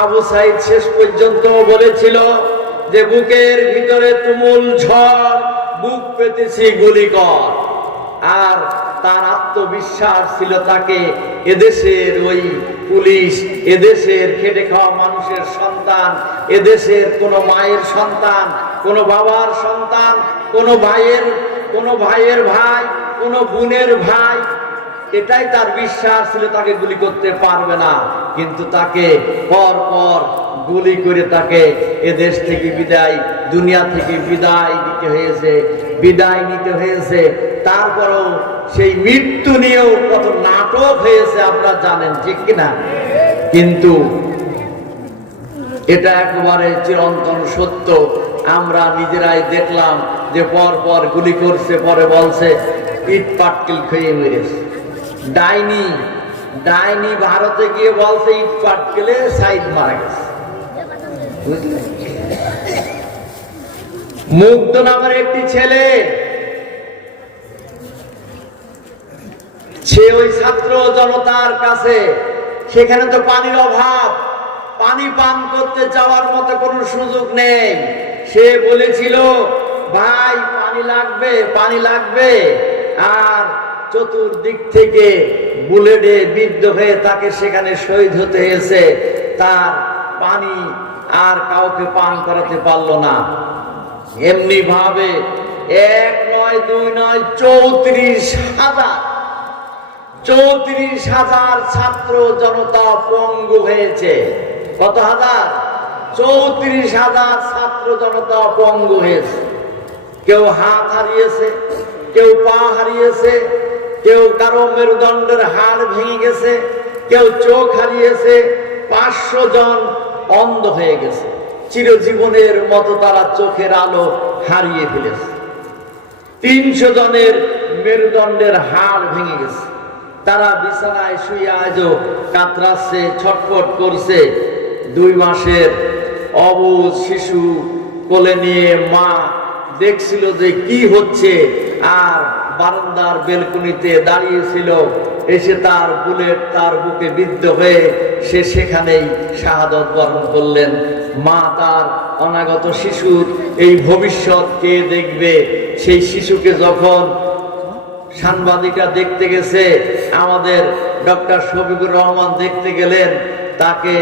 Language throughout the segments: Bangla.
আবু সাইদ শেষ পর্যন্ত বলেছিল যে বুকের ভিতরে তুমুল ঝড়, বুক পেতেছি গুলি কর আর তার আত্মবিশ্বাস ছিল তাকে এদেশের ওই পুলিশ, এদেশের খেটে খাওয়া মানুষের সন্তান, এদেশের কোনো মায়ের সন্তান, কোনো বাবার সন্তান, কোনো ভাইয়ের কোনো ভাইয়ের ভাই, কোনো বোনের ভাই। এটাই তার বিশ্বাস ছিল তাকে গুলি করতে পারবে না। কিন্তু তাকে পর পর গুলি করে তাকে এদেশ থেকে বিদায়, দুনিয়া থেকে বিদায় দিতে হয়েছে, বিদায় নিতে হয়েছে। তারপরও সেই মৃত্যু নিয়েও কত নাটক হয়েছে আপনারা জানেন, ঠিক কিনা? কিন্তু এটা একেবারে চিরন্তন সত্য। আমরা নিজেরাই দেখলাম যে পর পর গুলি করছে, পরে বলছে, ইট পাটকেল খেয়ে মেরেছে। ডাইনি ডাইনি ভারতে গিয়ে বলছে, ইট পাটকেলে সাইড মারা গেছে? মুগ্ধ নামের একটি ছেলে, সে ওই ছাত্র জনতার কাছে, সেখানে তো পানির অভাব, পানি পান করতে যাওয়ার মতো কোনো সুযোগ নেই। সে বলেছিল, ভাই, পানি লাগবে পানি লাগবে। আর চতুর্দিক থেকে বুলেটে বিদ্ধ হয়ে তাকে সেখানে শহীদ হতে হয়েছে। তার পানি আর কাউকে পান করাতে পারল না। এমনি ভাবে এক নয়, দুই নয়, চৌত্রিশ হাজার চৌত্রিশ হাজার ছাত্র জনতা পঙ্গু হয়েছে। কত হাজার? চৌত্রিশ হাজার ছাত্র জনতা পঙ্গু হয়েছে। কেউ হাত হারিয়েছে, কেউ পা হারিয়েছে কেউ কারও মেরুদণ্ডের হাড় ভেঙে গেছে, কেউ চোখ হারিয়েছে, পাঁচশো জন অন্ধ হয়ে গেছে। চিরজীবনের মতো তারা চোখের আলো হারিয়ে ফেলেছে। তিনশো জনের মেরুদণ্ডের হাড় ভেঙে গেছে। তারা বিছানায় শুয়ে আজও কাতরাচ্ছে, ছটফট করছে। দুই মাসের অবুজ শিশু কোলে নিয়ে মা দেখছিল যে কি হচ্ছে। আর বারান্দার বেলকুনিতে দাঁড়িয়েছিল। এসে তার বুলেট তার বুকে বিদ্ধ হয়ে সে সেখানেই শাহাদত বরণ করলেন। মা তার অনাগত শিশুর এই ভবিষ্যৎ কে দেখবে? সেই শিশুকে যখন সাংবাদিকরা দেখতে গেছে, আমাদের ডক্টর শফিকুর রহমান দেখতে গেলেন, তাকে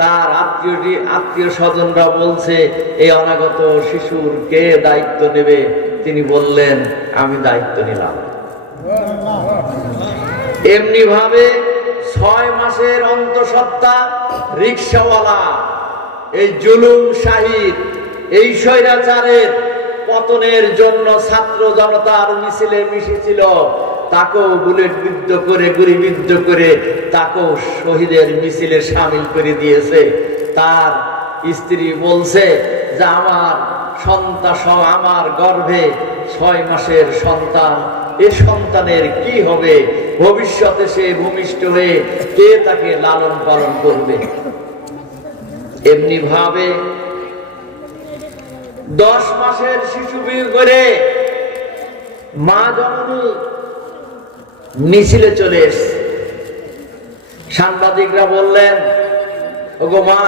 তার আত্মীয়টি, আত্মীয় স্বজনরা বলছে, এই অনাগত শিশুর কে দায়িত্ব নেবে? তিনি বললেন, আমি দায়িত্ব নিলাম। এমনি ভাবে ছয় মাসের অন্তঃসত্ত্বা রিক্সাওয়ালা, এই জুলুম শাহিদ, এই স্বৈরাচারের পতনের জন্য ছাত্র জনতার মিছিলে মিশেছিল। তাকেও বুলেট বিদ্ধ করে গুলিবিদ্ধ করে তাকেও শহীদের মিছিলে সামিল করে দিয়েছে। তার স্ত্রী বলছে যে, আমার সন্তান আমার গর্ভে ছয় মাসের সন্তান। এ সন্তানের কি হবে? ভবিষ্যতে সে ভূমিষ্ঠ হয়ে কে তাকে লালন পালন করবে? এমনি ভাবে দশ মাসের শিশু করে মা জননী মিছিলে চলে এসছে। সাংবাদিকরা বললেন, ওগো মা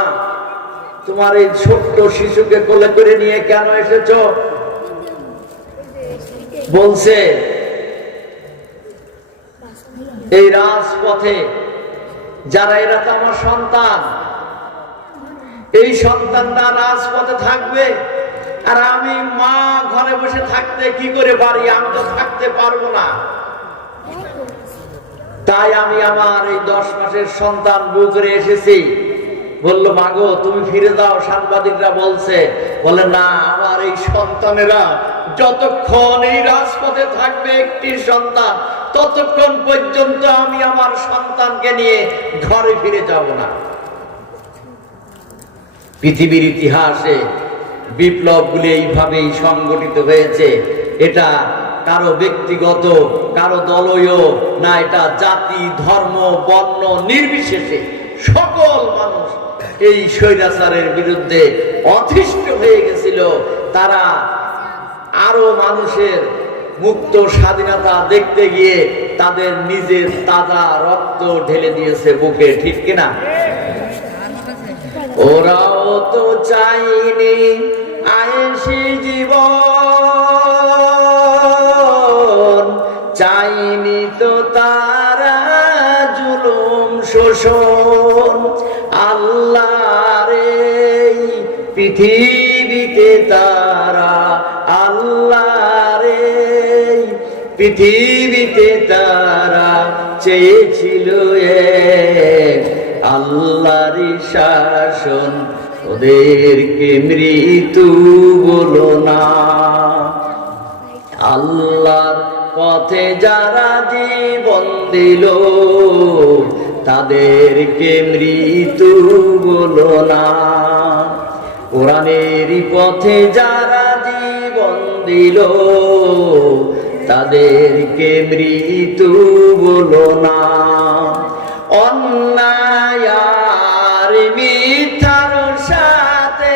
তোমার এই ছোট্ট শিশুকে কোলে করে নিয়ে কেন এসেছ? বলছে, এই রাজপথে যারা, এরা তো আমার সন্তান। এই সন্তানরা রাজপথে থাকবে, আর আমি মা ঘরে বসে থাকতে কি করে পারি? আমি তো থাকতে পারব না। তাই আমি আমার এই দশ মাসের সন্তান বউ করে এসেছি। বলল, মাগো, তুমি ফিরে যাও। সাংবাদিকরা বলছে, বলে, না, আমার এই সন্তানেরা যতক্ষণ এই রাজপথে থাকবে একটি সন্তান, ততক্ষণ পর্যন্ত আমি আমার সন্তানকে নিয়ে ঘরে ফিরে যাব না। পৃথিবীর ইতিহাসে বিপ্লবগুলি এইভাবেই সংগঠিত হয়েছে। এটা কারও ব্যক্তিগত, কারও দলীয়, না, এটা জাতি, ধর্ম, বর্ণ, নির্বিশেষে সকল মানুষ এই স্বৈরাচারের বিরুদ্ধে অতিষ্ঠ হয়ে গেছিল। তারা আরও মানুষের মুক্ত স্বাধীনতা দেখতে গিয়ে তাদের নিজের তাজা রক্ত ঢেলে দিয়েছে বুকে, ঠিক কিনা? ওরাও তো চাইনি আয়েসি জীবন, চাইনি তো তারা জুলুম শোষণ। তারা আল্লাহর। এই পৃথিবীতে তারা চেয়েছিল আল্লাহর শাসন। ওদেরকে মৃত্যু বলো না। আল্লাহর পথে যারা জীবন দিল, তাদেরকে মৃত্যু বলো না। কোরআনের পথে যারা জীবন দিল, তাদেরকে মৃত্যু বলো না। অন্যায়ার মিথ্যার সাথে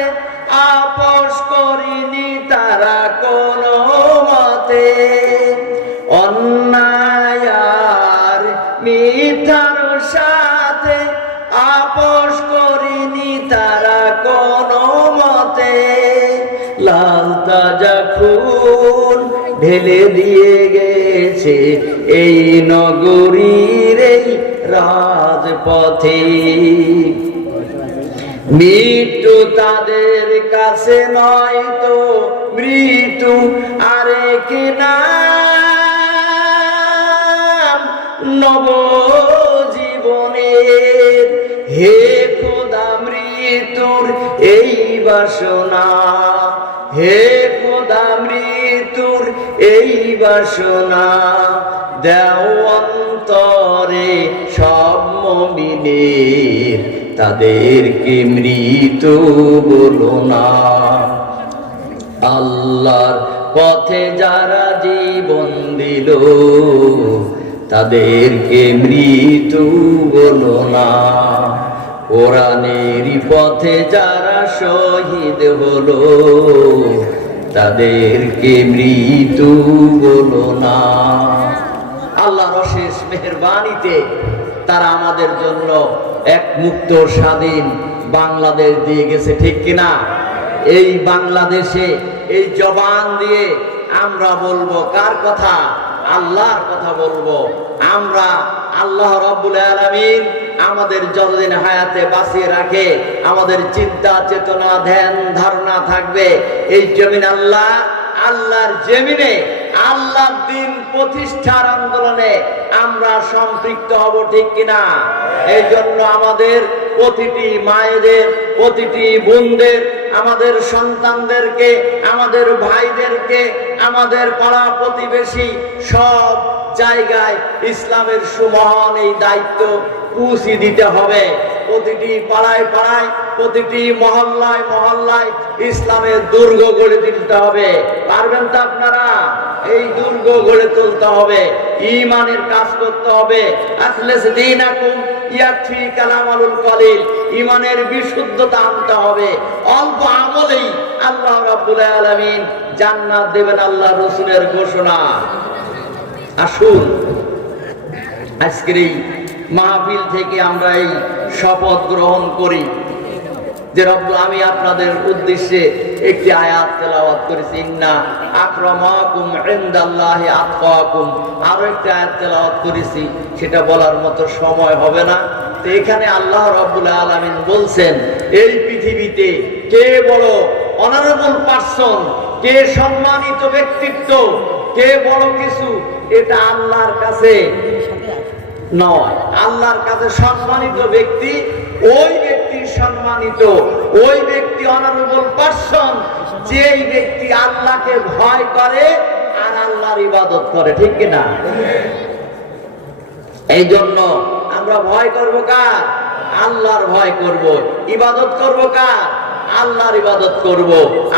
আপোষ করিনি তারা কোনো মতে। অন্যায়ার মিথ্যার সাথে আপোষ তাজা খুন ঢেলে দিয়ে গেছে। এই নগরীর এই রাজপথে। মৃত্যু তাদের কাছে নয় তো মৃত্যু আরেক নাম নব জীবনের হে খোদা, মৃত্যুর এই বাসনা। হে এই বাসনা দেও অন্তরে সব মমিনের। তাদেরকে মৃত্যু বলো না। আল্লাহর পথে যারা জীবন দিল, তাদেরকে মৃত্যু বলো না। কোরআনের পথে যারা শহীদ হলো তাদেরকে মৃত্যু বলো না। আল্লাহর অশেষ মেহরবানিতে তারা আমাদের জন্য এক মুক্ত, স্বাধীন বাংলাদেশ দিয়ে গেছে, ঠিক কিনা? এই বাংলাদেশে এই জবান দিয়ে আমরা বলব, কার কথা? আল্লাহর কথা বলব। আমরা আল্লাহ রব্বুল আলামিন আমাদের যতদিন হায়াতে বাঁচিয়ে রাখে, আমাদের চিন্তা, চেতনা, ধ্যান, ধারণা থাকবে। এই জমিন আল্লাহ, আল্লাহর জমিনে আল্লাহ দিন প্রতিষ্ঠার আন্দোলনে আমরা সম্পৃক্ত হব ঠিক কিনা? এই জন্য আমাদের প্রতিটি মায়েদের, প্রতিটি বোনদের, আমাদের সন্তানদেরকে, আমাদের ভাইদেরকে, আমাদের পাড়া প্রতিবেশী সব জায়গায় ইসলামের সুমহান এই দায়িত্ব পুষি দিতে হবে। প্রতিটি পাড়ায় পাড়ায়, প্রতিটি মহল্লায় মহল্লায় ইসলামের দুর্গ গড়ে তুলতে হবে। পারবেন তো আপনারা? এই দুর্গ গড়ে তুলতে হবে। ইমানের কাজ করতে হবে। আসলে ইমানের বিশুদ্ধতা আনতে হবে। অল্প আমলেই আল্লাহ রাব্বুল আলামিন জান্নাত দেবেন আল্লাহ রসুলের ঘোষণা। আসুন। আজকের এই মাহফিল থেকে আমরা এই শপথ গ্রহণ করি যে রব্ব আমি আপনাদের উদ্দেশ্যে একটি আয়াত তেলাওয়াত করেছি, ইন্না আক্রমাকুম ইনদাল্লাহি আতকাকুম। আরও একটি আয়াত তেলাওয়াত করেছি, সেটা বলার মতো সময় হবে না। তো এখানে আল্লাহ রাব্বুল আলামিন বলছেন, এই পৃথিবীতে কে বড় অনারেবল পার্সন কে সম্মানিত ব্যক্তিত্ব কে বড় কিছু, এটা আল্লাহর কাছে নয় আল্লাহর কাছে সম্মানিত ব্যক্তি, ওই ব্যক্তি সম্মানিত। ওই ব্যক্তি অনারেবল পার্সন যেই ব্যক্তি আল্লাহকে ভয় করে আর আল্লাহর ইবাদত করে, ঠিক কিনা এই জন্য আমরা ভয় করব কার? আল্লাহর ভয় করব। ইবাদত করব কার? আল্লাহর ইবাদত করব।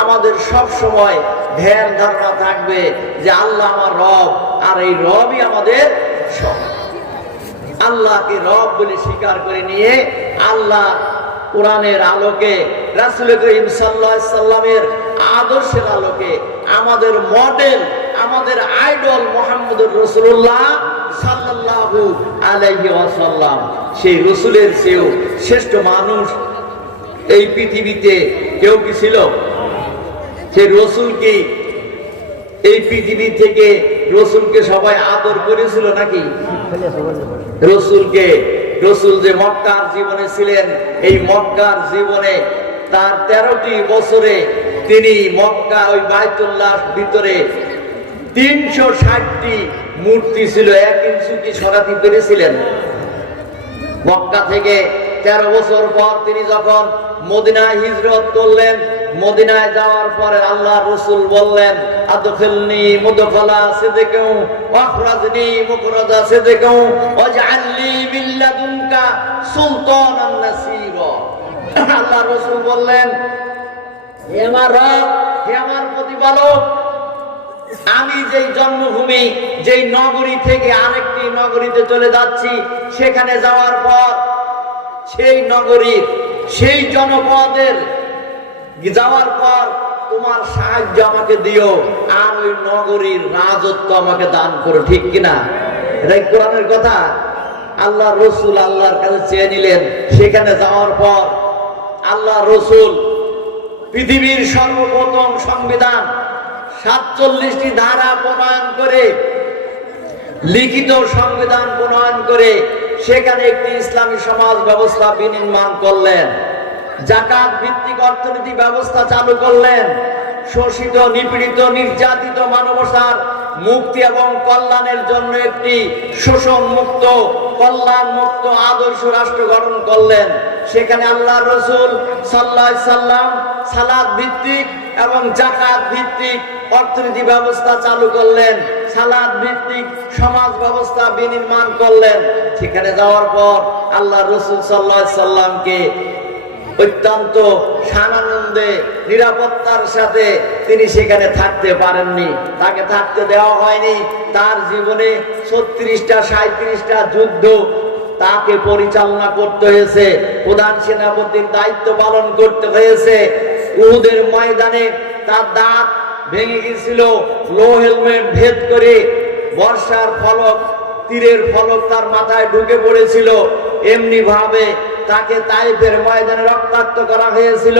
আমাদের সব সময় ধ্যান ধারণা থাকবে যে আল্লাহ আমার রব, আর এই রবই আমাদের সব। আল্লাহকে রব বলে স্বীকার করে নিয়ে আল্লাহ কোরআনের আলোকে, রাসুল করিম সাল্লাহ সাল্লামের আদর্শের আলোকে, আমাদের মডেল, আমাদের আইডল মোহাম্মদুর রসুল্লাহ সাল্লাল্লাহু আলাইহি ওয়াসাল্লাম। সেই রসুলের চেয়েও শ্রেষ্ঠ মানুষ এই পৃথিবীতে কেউ কি ছিল? সে রসুল কি? এই পৃথিবী থেকে রসুলকে সবাই আদর করেছিল নাকি? রসুলকে। রসুল যে মক্কার জীবনে ছিলেন, এই মক্কার জীবনে তার তেরোটি বছরে তিনি মক্কা ওই বায়তুল্লাহ ভিতরে তিনশো ষাটটি মূর্তি ছিল, এক ইঞ্চু কি সরাতে পেরেছিলেন? মক্কা থেকে তেরো বছর পর তিনি যখন মদিনায় হিজরত করলেন। মদিনায় যাওয়ার পরে আল্লাহ রসুল বললেন, আদখিলনি মুদখালা সিদকাউ ওয়াখরাজনি মুখরাজা সিদকাউ ওয়াজআলনি মিন লাদুনকা সুলতানান নাসীরা। আল্লাহ রসুল বললেন, হে আমার রব, হে আমার প্রতিপালক, আমি যেই জন্মভূমি, যেই নগরী থেকে আরেকটি নগরীতে চলে যাচ্ছি, সেখানে যাওয়ার পর সেই নগরীর সেই জনপদের যাওয়ার পর তোমার সাহায্য আমাকে দিও, আর ওই নগরীর রাজত্ব আমাকে দান করো, ঠিক কিনা? এটাই কোরআনের কথা? আল্লাহ রসুল আল্লাহর কাছে চেয়ে নিলেন। সেখানে যাওয়ার পর আল্লাহ রসুল পৃথিবীর সর্বপ্রথম সংবিধান সাতচল্লিশটি ধারা প্রণয়ন করে, লিখিত সংবিধান প্রণয়ন করে সেখানে একটি ইসলামী সমাজ ব্যবস্থা বিনির্মাণ করলেন। জাকাত ভিত্তিক অর্থনীতি ব্যবস্থা চালু করলেন। শোষিত, নিপীড়িত, নির্যাতিত মানবতার মুক্তি এবং কল্যাণের জন্য একটি শোষণ মুক্ত, কল্যাণ মুক্ত আদর্শ রাষ্ট্র গঠন করলেন। সেখানে আল্লাহ রসুল সাল্লাহ সাল্লাম সালাদ ভিত্তিক এবং জাকাত ভিত্তিক অর্থনীতি ব্যবস্থা চালু করলেন। সালাদ ভিত্তিক সমাজ ব্যবস্থা বিনির্মাণ করলেন। সেখানে যাওয়ার পর আল্লাহ রসুল সাল্লাহ সাল্লামকে অত্যন্ত সানানন্দে নিরাপত্তার সাথে তিনি সেখানে থাকতে পারেননি। তাকে থাকতে দেওয়া হয়নি। তার জীবনে ছত্রিশটা সাঁত্রিশটা যুদ্ধ তাকে পরিচালনা করতে হয়েছে। প্রধান সেনাপতির দায়িত্ব পালন করতে হয়েছে। উহুদের ময়দানে তার দাঁত ভেঙে গেছিল লো হেলমেট ভেদ করে বর্ষার ফলক, তীরের ফলক তার মাথায় ঢুকে পড়েছিল। এমনি ভাবে তাকে তাইফের ময়দানে রক্তাক্ত করা হয়েছিল।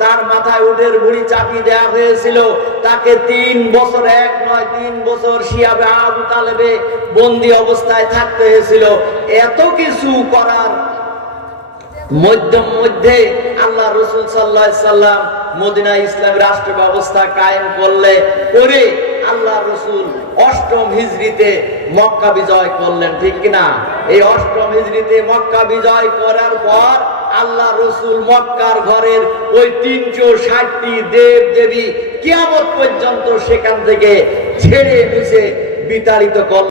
তার মাথায় উঠের বুড়ি চাপিয়ে দেওয়া হয়েছিল। তাকে তিন বছর, এক নয়, তিন বছর শিয়াবে আবু তালেবে বন্দি অবস্থায় থাকতে হয়েছিল। এত কিছু করার মধ্যম মধ্যে আল্লাহ রসুল সাল্লাম মদিনা ইসলাম রাষ্ট্র ব্যবস্থা কায়েম করলে করে আল্লাহ রসুল অষ্টম হিজড়িতে মক্কা বিজয় করলেন, ঠিক কিনা? এই অষ্টম হিজড়িতে মক্কা বিজয় করার পর আল্লাহ রসুল মক্কার ঘরের ওই তিনশো ষাটটি দেব দেবী কিয়ামত পর্যন্ত সেখান থেকে ছেড়ে নিচে বিতাড়িত করলেন।